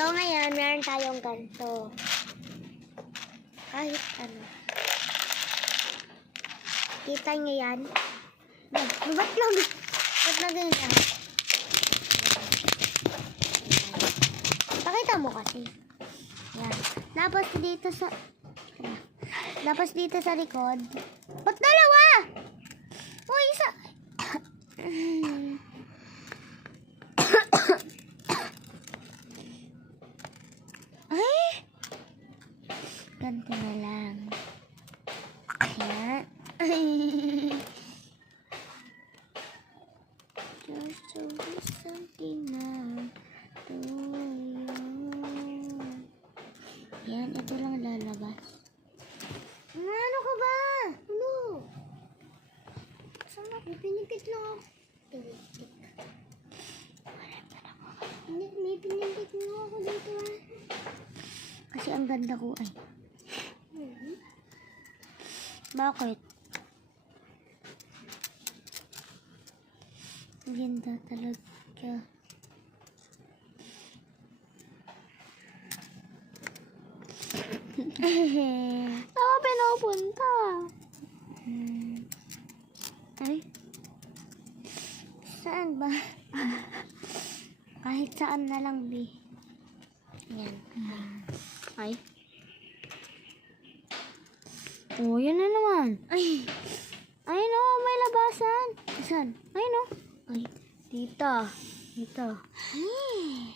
So, ngayon, meron tayong ganito. Kahit ano. Kita niyo yan? Ba't na ganyan? Pakita mo kasi. Yan. Tapos dito sa likod. Ba't dalawa? Uy, isa. Ay! Ganito na lang. Ayan. Just to be something now to you. Yan, ito lang lalabas. Ano ka ba? Ano? Saan ako? Pinipit lang ako. Pinipit. May pinipit lang ako dito. Kasi ang ganda ko ay. Bakit? Ang ganda talaga. Saan ka pinupunta? Ay? Saan ba? Kahit saan na lang, B. Yan. Ay. Oh, yan na naman. Ay! Ay no, may labasan. Saan? Ay no. Ay. Dito. Dito.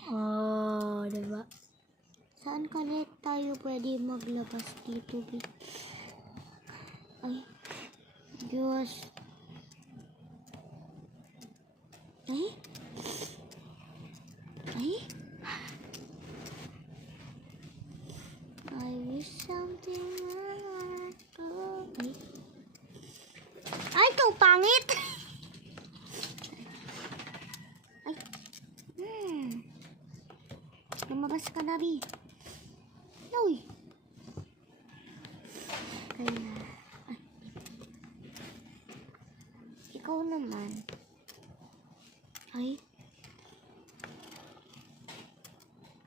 Oh, diba? Saan ka ulit tayo pwede maglabas dito, B? Ay. Diyos. Ay? Ay? I wish something like ay. Ay, ito, pangit! Ay. Lumabas ka na, B. Uy. Kaya, ay. Ikaw naman. Ay.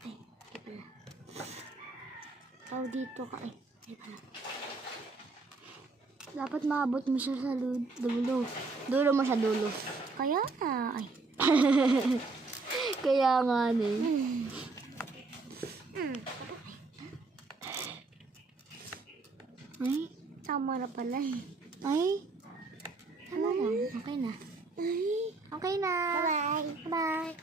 Ay, di pala. Ikaw dito ka. Ay, di pala. Dapat maabot mo siya sa dulo. Dulo mo sa dulo. Kaya na. Ay. Kaya nga ne. Ay, tama na pala eh. Ay. Tama lang. Okay na. Ay. Okay na. Bye-bye. Bye.